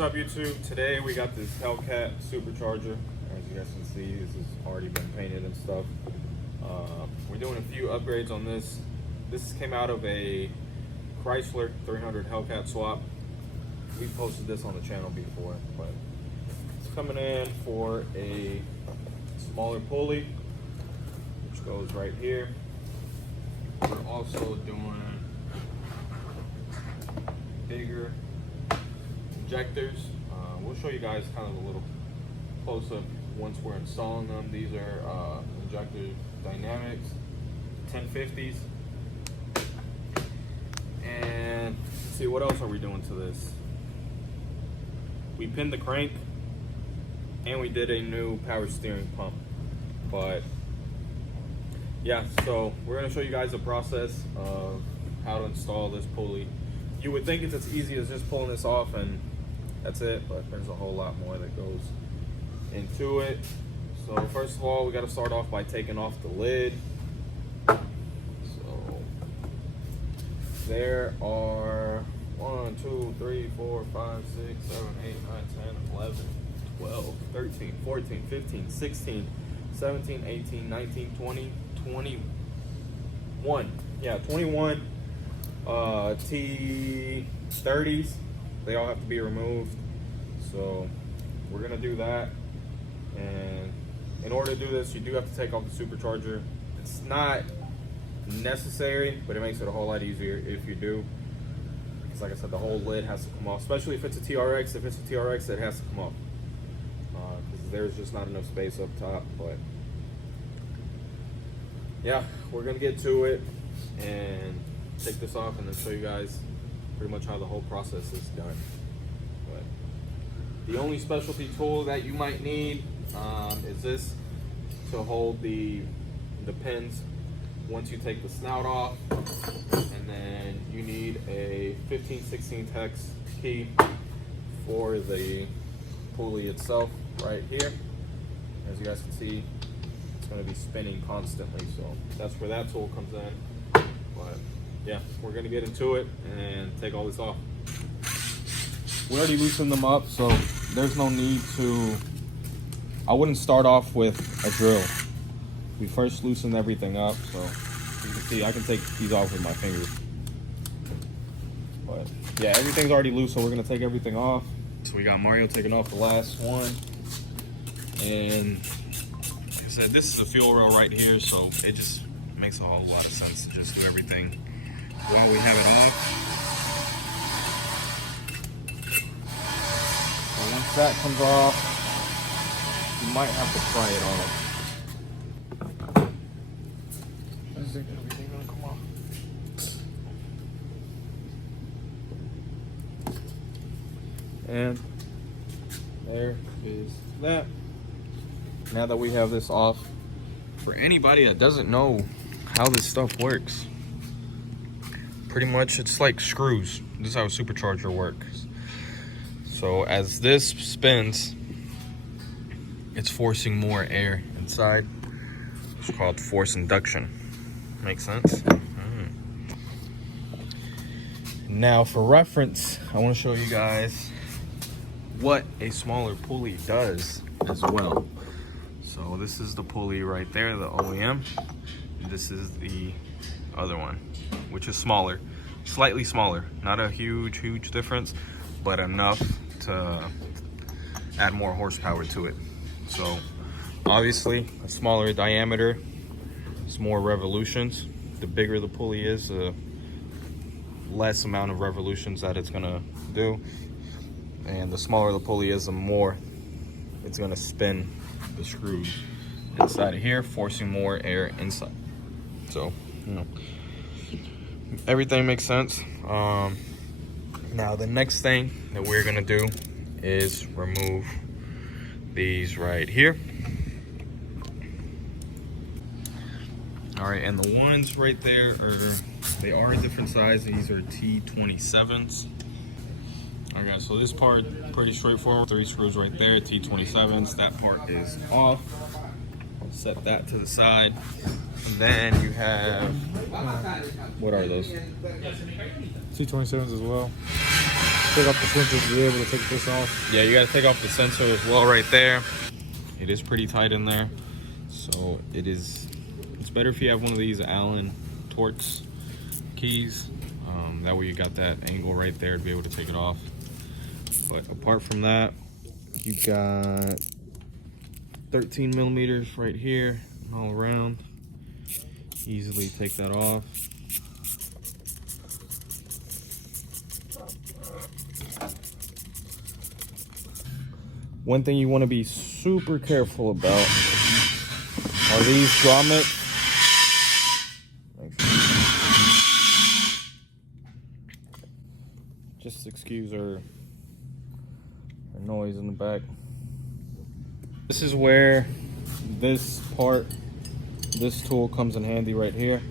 What's up, YouTube? Today we got this Hellcat supercharger. As you guys can see, this has already been painted and stuff. We're doing a few upgrades on this. This came out of a Chrysler 300 Hellcat swap. We posted this on the channel before, but it's coming in for a smaller pulley, which goes right here. We're also doing bigger injectors. We'll show you guys kind of a little close-up once we're installing them. These are injector dynamics 1050s. And let's see, what else are we doing to this? We pinned the crank and we did a new power steering pump. But yeah, so we're going to show you guys the process of how to install this pulley. You would think it's as easy as just pulling this off and that's it, but there's a whole lot more that goes into it. So first of all, we got to start off by taking off the lid. So there are 1, 2, 3, 4, 5, 6, 7, 8, 9, 10, 11, 12, 13, 14, 15, 16, 17, 18, 19, 20, 21. Yeah, 21 T30s. They all have to be removed. So we're gonna do that. And in order to do this, you do have to take off the supercharger. It's not necessary, but it makes it a whole lot easier if you do. Because like I said, the whole lid has to come off, especially if it's a TRX. If it's a TRX, it has to come off. Because there's just not enough space up top. But yeah, we're gonna get to it and take this off and then show you guys pretty much how the whole process is done. But the only specialty tool that you might need is this to hold the pins once you take the snout off, and then you need a 15/16 hex key for the pulley itself right here. As you guys can see, it's going to be spinning constantly, so that's where that tool comes in. But yeah, we're gonna get into it and take all this off. We already loosened them up, so there's no need to, I wouldn't start off with a drill. We first loosened everything up, so you can see I can take these off with my fingers. But yeah, everything's already loose, so we're gonna take everything off. So we got Mario taking off the last one. And like I said, this is a fuel rail right here, so it just makes a whole lot of sense to just do everything while we have it off. So once that comes off, you might have to pry it off. Is everything gonna come off? And there is that. Now that we have this off, for anybody that doesn't know how this stuff works, pretty much it's like screws. This is how a supercharger works. So as this spins, it's forcing more air inside. It's called force induction. Make sense? Now for reference, I want to show you guys what a smaller pulley does as well. So this is the pulley right there, the OEM. This is the other one, which is smaller, slightly smaller, not a huge difference, but enough to add more horsepower to it. So obviously a smaller diameter, it's more revolutions. The bigger the pulley is, the less amount of revolutions that it's gonna do, and the smaller the pulley is, the more it's gonna spin the screws inside of here, forcing more air inside. So, you know, everything makes sense. Now the next thing that we're gonna do is remove these right here. All right, and the ones right there they are a different size. These are T27s. Okay, so this part pretty straightforward. 3 screws right there, T27s. That part is off. I'll set that to the side. And then you have, what are those? T27s as well. take off the sensor to be able to take this off. Yeah, you gotta take off the sensor as well right there. It is pretty tight in there. So it's better if you have one of these Allen Torx keys. That way you got that angle right there to be able to take it off. But apart from that, you got 13 millimeters right here all around. Easily take that off. One thing you want to be super careful about are these grommets. Just excuse our noise in the back. This is where this tool comes in handy right here.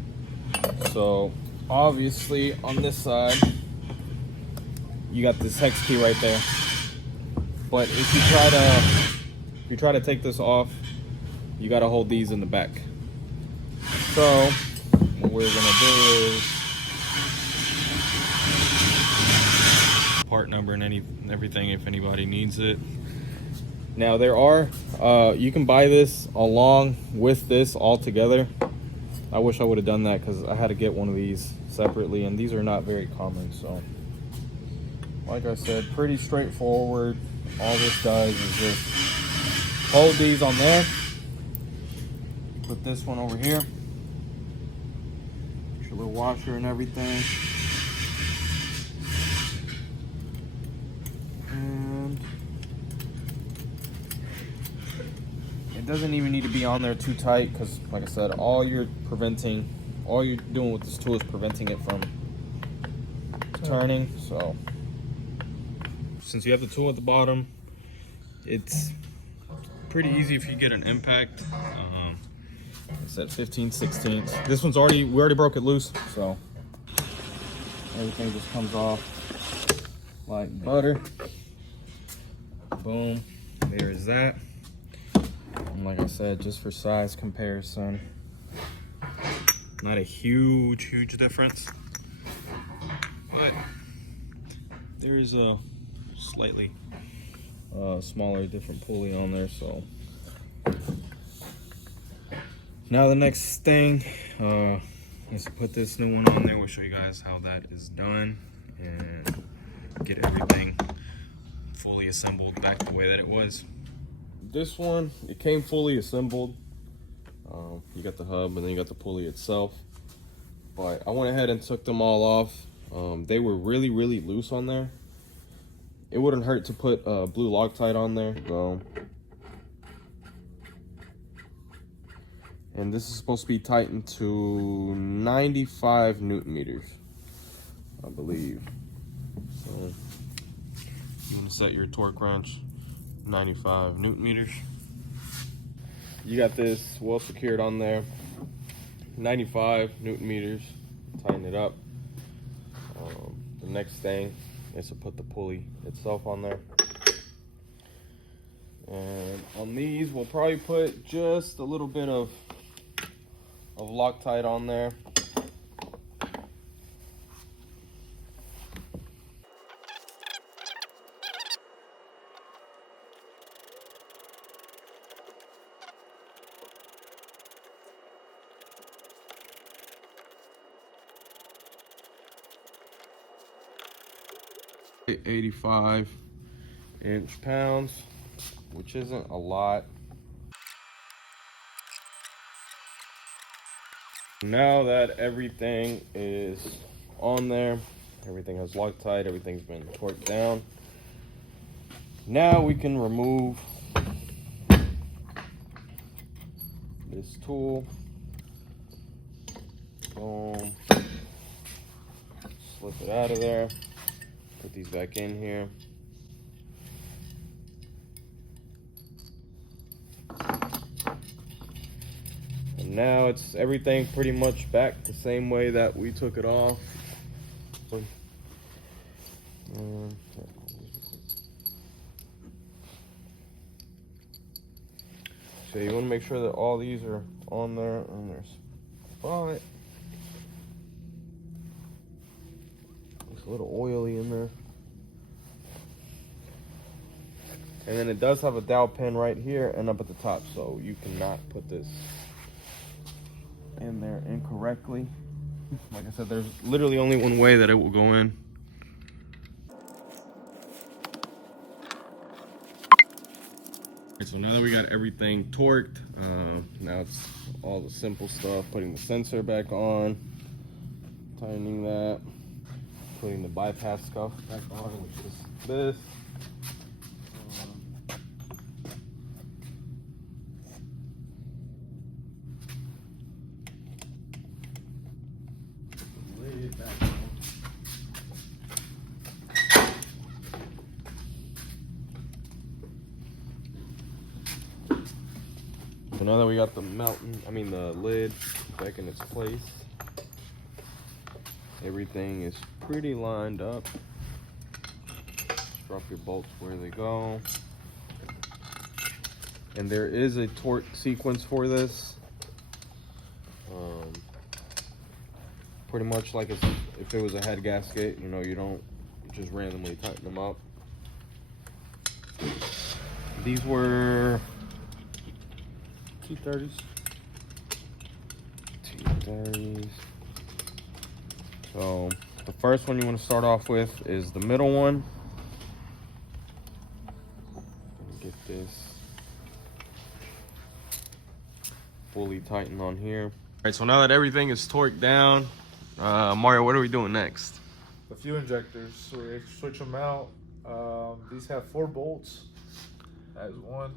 So obviously on this side, you got this hex key right there. But if you try to take this off, you gotta hold these in the back. So what we're gonna do is part number and everything if anybody needs it. Now there are you can buy this along with this all together. I wish I would have done that because I had to get one of these separately, and these are not very common. So like I said, pretty straightforward. All this does is just hold these on there, put this one over here, your little washer and everything, and it doesn't even need to be on there too tight because, like I said, all you're doing with this tool is preventing it from turning. So since you have the tool at the bottom, it's pretty easy if you get an impact. It's at 15/16. This one's we already broke it loose, so everything just comes off like butter. Boom, there is that. And like I said, just for size comparison, not a huge difference, but there is a slightly smaller, different pulley on there. So now the next thing is to put this new one on there. We'll show you guys how that is done and get everything fully assembled back the way that it was. This one, it came fully assembled. You got the hub and then you got the pulley itself, but I went ahead and took them all off. They were really loose on there. It wouldn't hurt to put blue Loctite on there, so. And this is supposed to be tightened to 95 Newton meters, I believe. So you want to set your torque wrench 95 Newton meters. You got this well secured on there, 95 Newton meters. Tighten it up. The next thing is to put the pulley itself on there. And on these, we'll probably put just a little bit of Loctite on there. .85 inch-pounds, which isn't a lot. Now that everything is on there, everything has Loctite, everything's been torqued down. Now we can remove this tool. Boom. Slip it out of there. Put these back in here. And now it's everything pretty much back the same way that we took it off. So you want to make sure that all these are on there in their spot. It's a little oily in there. And then it does have a dowel pin right here and up at the top, so you cannot put this in there incorrectly. Like I said, there's literally only one way that it will go in. So now that we got everything torqued, now it's all the simple stuff, putting the sensor back on, tightening that, putting the bypass cuff back on, which is this. Lid back on. So now that we got the the lid back in its place, everything is pretty lined up. Just drop your bolts where they go. And there is a torque sequence for this. Pretty much like if it was a head gasket, you don't just randomly tighten them up. These were 230s. 230s. So the first one you want to start off with is the middle one. Get this fully tightened on here. All right, so now that everything is torqued down, Mario, what are we doing next? The fuel injectors, so we switch them out. These have 4 bolts. That's 1,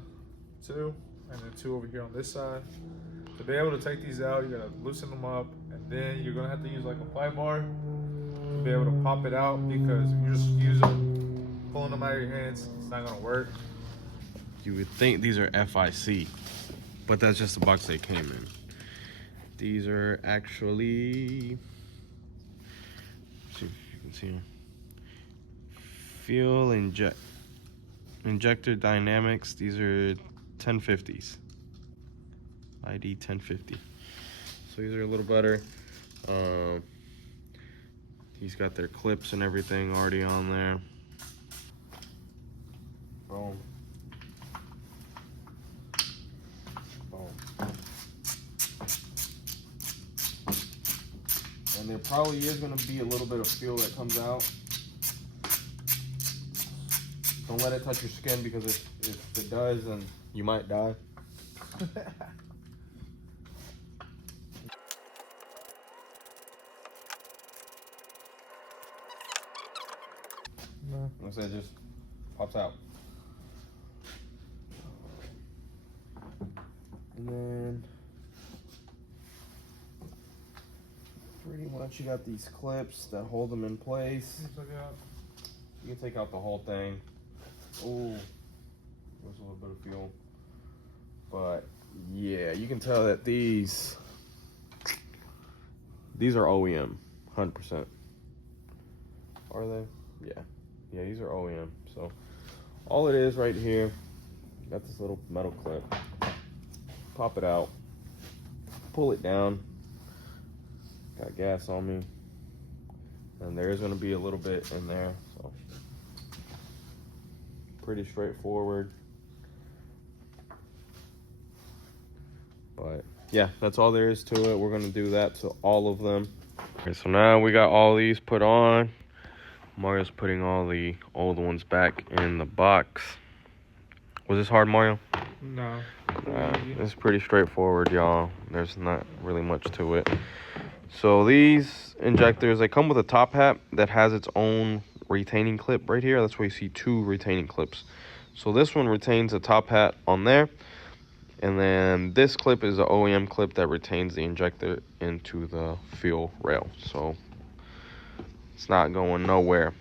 2, and then 2 over here on this side. To be able to take these out, you're gonna loosen them up, and then you're gonna have to use like a pry bar to be able to pop it out, because if you just use them, pulling them out of your hands, it's not gonna work. You would think these are FIC, but that's just the box they came in. These are actually, see if you can see them. Fuel Injector Dynamics. These are 1050s. ID 1050. So these are a little better. These got their clips and everything already on there. Boom. Boom. And there probably is going to be a little bit of fuel that comes out. Don't let it touch your skin, because if it does, then you might die. No. Like I said, it just pops out. And then pretty much you got these clips that hold them in place. You can take out the whole thing. Oh, there's a little bit of fuel. But yeah, you can tell that these are OEM, 100%. Are they? Yeah. Yeah, these are OEM. So all it is right here, you got this little metal clip. Pop it out, pull it down. Got gas on me, and there is going to be a little bit in there, so pretty straightforward. But yeah, that's all there is to it. We're going to do that to all of them. Okay, so now we got all these put on. Mario's putting all the old ones back in the box. Was this hard, Mario? No. It's pretty straightforward, y'all. There's not really much to it. So these injectors, they come with a top hat that has its own retaining clip right here. That's why you see 2 retaining clips. So this one retains a top hat on there. And then this clip is an OEM clip that retains the injector into the fuel rail. So it's not going nowhere.